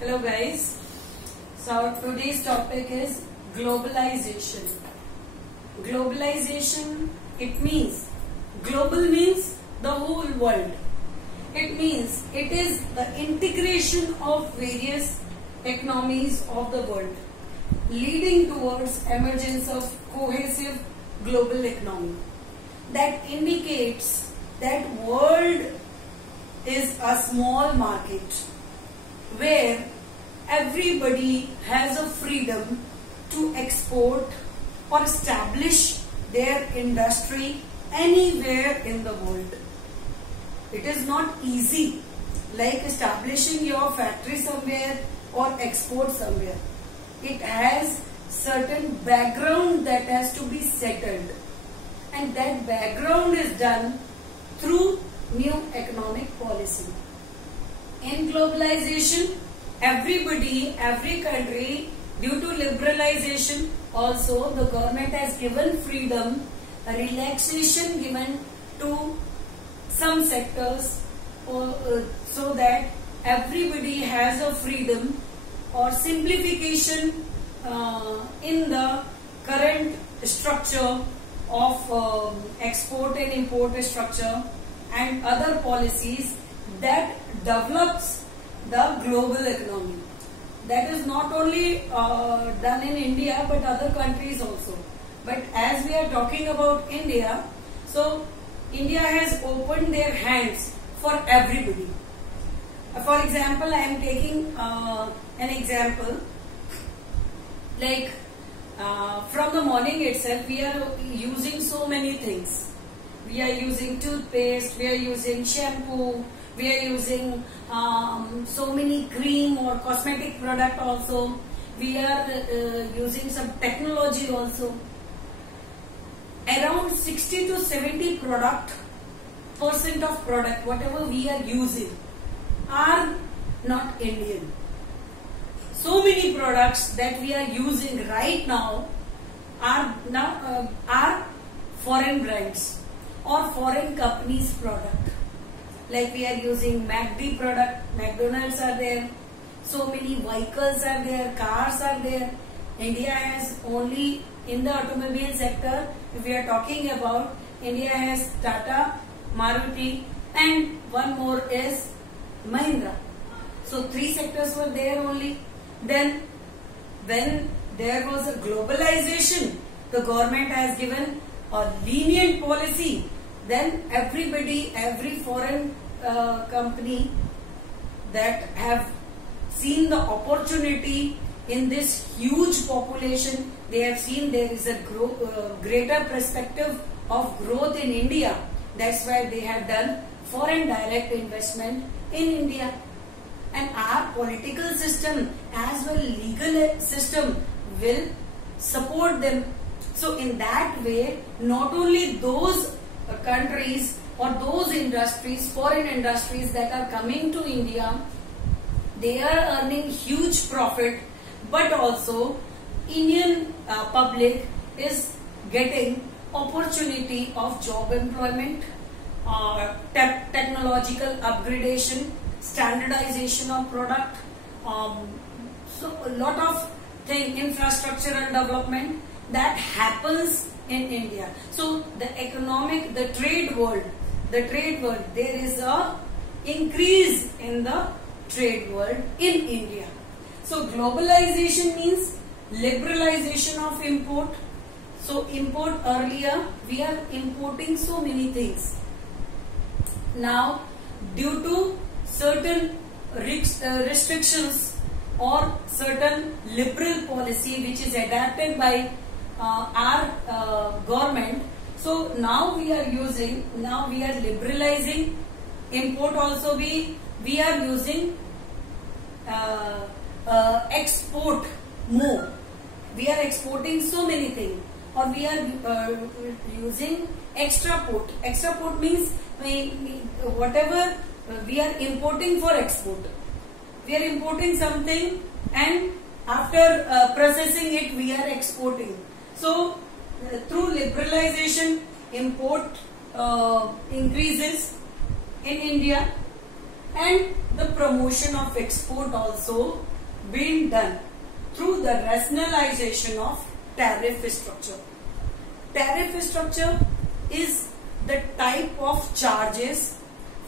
Hello guys. So today's topic is globalization. Globalization, it means, global means the whole world. It means it is the integration of various economies of the world, leading towards emergence of cohesive global economy. That indicates that world is a small market where everybody has a freedom to export or establish their industry anywhere in the world. It is not easy like establishing your factory somewhere or export somewhere. It has certain background that has to be settled, and that background is done through new economic policy. In globalization, everybody, every country, due to liberalization, also the government has given freedom, a relaxation given to some sectors so that everybody has a freedom or simplification in the current structure of export and import structure and other policies that develops the global economy. That is not only done in India but other countries also. But as we are talking about India, so India has opened their hands for everybody. For example, I am taking an example like from the morning itself we are using so many things. We are using toothpaste, we are using shampoo, we are using so many cream or cosmetic product also. We are using some technology also. Around 60 to 70% of product whatever we are using are not Indian. So many products that we are using right now are foreign brands or foreign companies product. Like we are using McD product, McDonald's are there, so many vehicles are there, cars are there. India has only in the automobile sector, if we are talking about, India has Tata, Maruti and one more is Mahindra. So 3 sectors were there only. Then when there was a globalization, the government has given a lenient policy. Then everybody, every foreign company that have seen the opportunity in this huge population, they have seen there is a greater perspective of growth in India. That's why they have done foreign direct investment in India. And our political system as well legal system will support them. So in that way, not only those countries or those industries, foreign industries that are coming to India, they are earning huge profit, but also Indian public is getting opportunity of job employment, technological upgradation, standardization of product, so a lot of infrastructural development that happens in India. So the trade world, there is a increase in the trade world in India. So globalization means liberalization of import. So import, earlier we are importing so many things. Now due to certain restrictions or certain liberal policy which is adapted by our government, so now we are liberalizing import also. We are using export more. We are exporting so many things, or we are using extraport. Extraport means whatever we are importing for export. We are importing something and after processing it we are exporting. So through liberalization, import increases in India, and the promotion of export also been done through the rationalization of tariff structure. Tariff structure is the type of charges,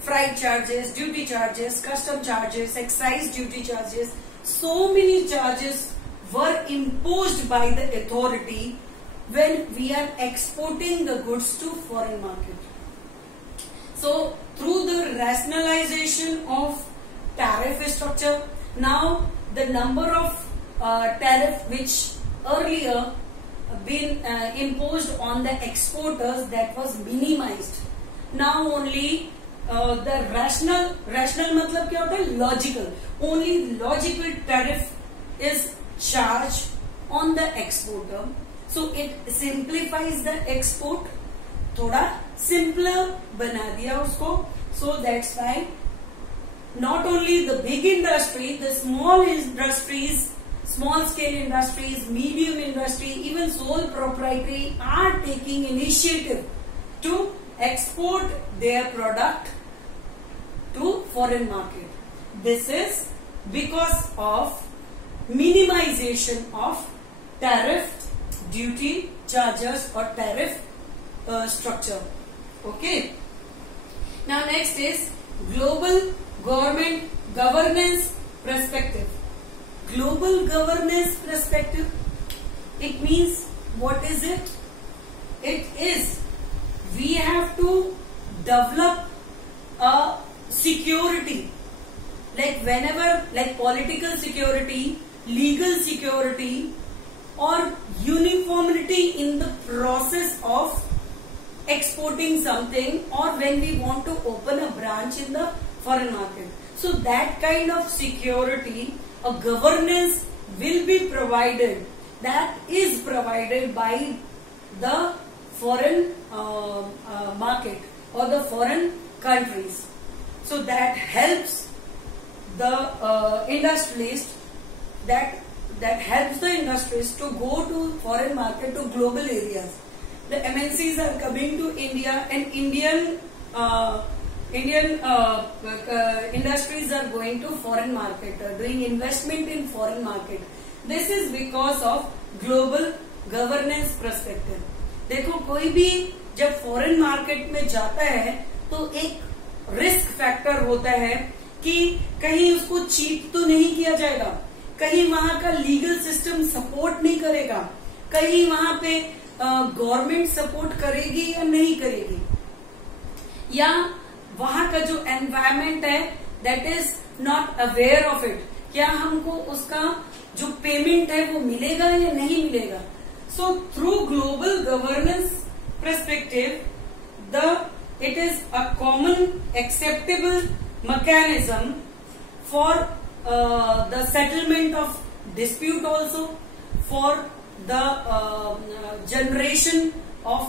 freight charges, duty charges, custom charges, excise duty charges. So many charges were imposed by the authority when we are exporting the goods to foreign market. So through the rationalization of tariff structure, now the number of tariff which earlier been imposed on the exporters, that was minimized. Now only the rational मतलब क्या होता है? Logical. Only logical tariff is charged on the exporter. So it simplifies the export. थोड़ा simpler बना दिया उसको. So that's why not only the big industry, the small industries, small scale industries, medium industry, even sole proprietary are taking initiative to export their product to foreign market. This is because of minimization of tariff, duty, charges or tariff structure. Okay. Now next is global government governance perspective. Global governance perspective, it means, what is it? It is, we have to develop a security, like whenever, like political security, legal security or uniformity in the process of exporting something, or when we want to open a branch in the foreign market. So that kind of security, a governance will be provided, that is provided by the foreign market or the foreign countries. So that helps the industrialist, that helps the industries to go to foreign market, to global areas. The MNCs are coming to India, and Indian industries are going to foreign market, doing investment in foreign market. This is because of global governance perspective. देखो कोई भी जब foreign market में जाता है तो एक risk factor होता है कि कहीं उसको चीट तो नहीं किया जाएगा, कहीं वहां का लीगल सिस्टम सपोर्ट नहीं करेगा, कहीं वहां पे गवर्नमेंट सपोर्ट करेगी या नहीं करेगी, या वहां का जो एनवायरमेंट है that is not aware of it, क्या हमको उसका जो पेमेंट है वो मिलेगा या नहीं मिलेगा. So through global governance perspective, it is a common acceptable mechanism for the settlement of dispute, also for the generation of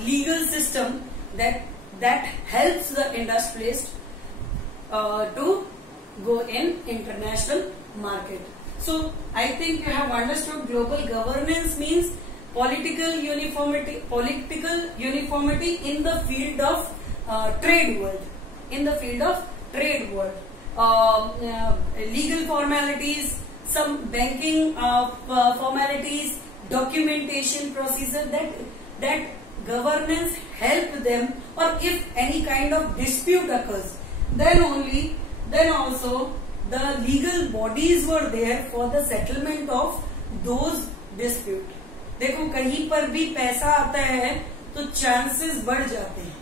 legal system that helps the industrialist to go in international market. So I think you have understood global governance means political uniformity in the field of trade world, legal formalities, some banking formalities, documentation procedure, that governance help them, or if any kind of dispute occurs, then also the legal bodies were there for the settlement of those dispute. देखो कहीं पर भी पैसा आता है तो chances बढ़ जाते हैं.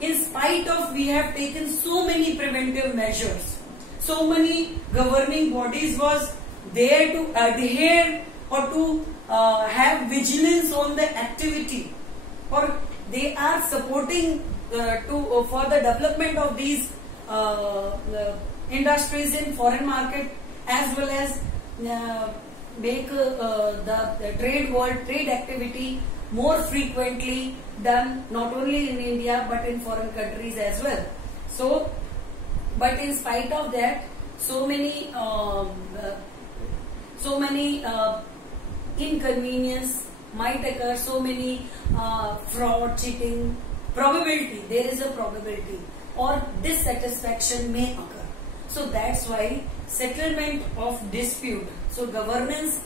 In spite of we have taken so many preventive measures, so many governing bodies was there to adhere or to have vigilance on the activity, or they are supporting for the development of these industries in foreign market, as well as make the trade activity more frequently done, not only in India but in foreign countries as well. So, but in spite of that, so many inconvenience might occur, so many fraud, cheating, probability, there is a probability or dissatisfaction may occur. So that's why settlement of dispute. So governance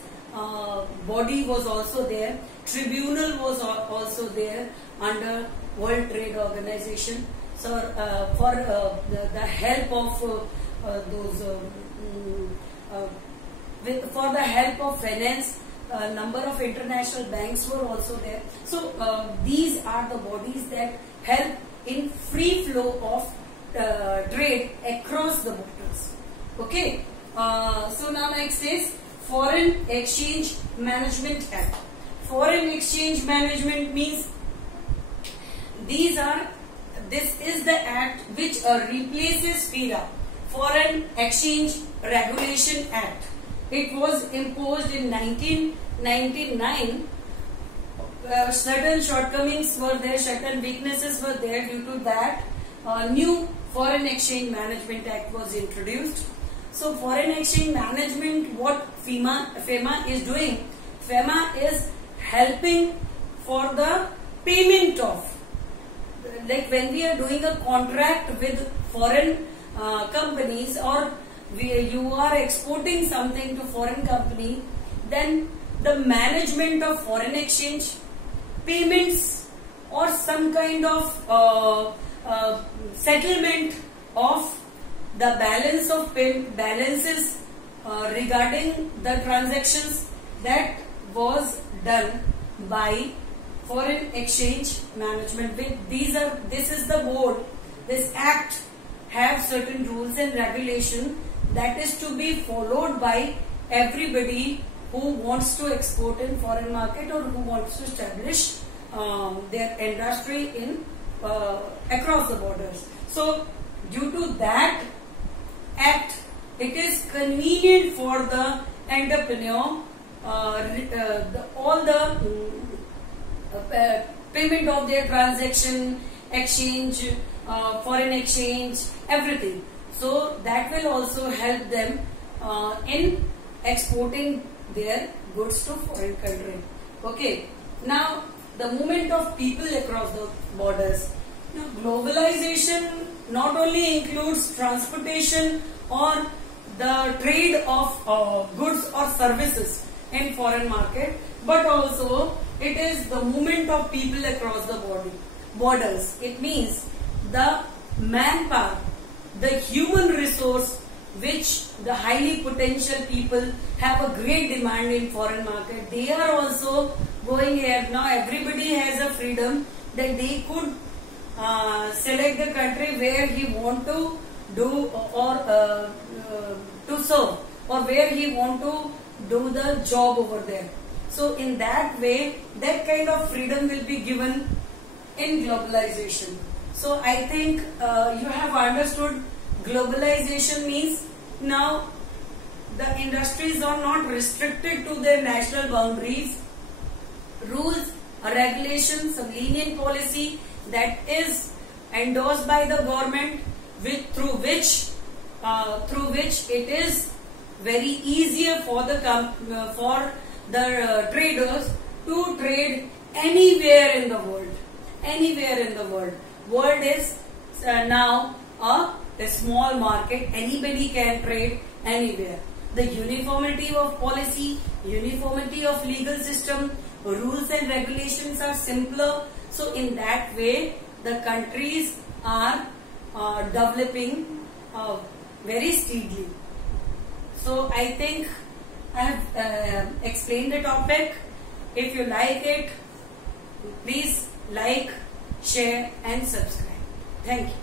body was also there. Tribunal was also there under World Trade Organization. So for the help of for the help of finance, number of international banks were also there. So these are the bodies that help in free flow of trade across the borders. Okay. So now next is Foreign Exchange Management Act. Foreign Exchange Management means this is the act which replaces FIRA, Foreign Exchange Regulation Act. It was imposed in 1999. Certain shortcomings were there, certain weaknesses were there. Due to that, new Foreign Exchange Management Act was introduced. So foreign exchange management, what FEMA is doing, FEMA is helping for the payment of, like when we are doing a contract with foreign companies, or you are exporting something to foreign company, then the management of foreign exchange, payments, or some kind of settlement of the balance of balances regarding the transactions, that was done by Foreign Exchange Management. This is the board. This act have certain rules and regulation that is to be followed by everybody who wants to export in foreign market or who wants to establish their industry in across the borders. So due to that act, it is convenient for the entrepreneur, all the payment of their transaction, exchange, foreign exchange, everything. So that will also help them in exporting their goods to foreign country. Okay. Now the movement of people across the borders. Now, globalization not only includes transportation or the trade of goods or services in foreign market, but also it is the movement of people across the borders. It means the manpower, the human resource, which the highly potential people have a great demand in foreign market. They are also going here. Now everybody has a freedom that they could select the country where he want to do or to serve, or where he want to do the job over there. So in that way, that kind of freedom will be given in globalization. So I think you have understood globalization means now the industries are not restricted to their national boundaries. Rules, regulations, some lenient policy that is endorsed by the government, through which it is very easier for the traders to trade anywhere in the world. Anywhere in the world. World is now a small market. Anybody can trade anywhere. The uniformity of policy, uniformity of legal system, rules and regulations are simpler. So in that way, the countries are developing very speedily. So I think I have explained the topic. If you like it, please like, share and subscribe. Thank you.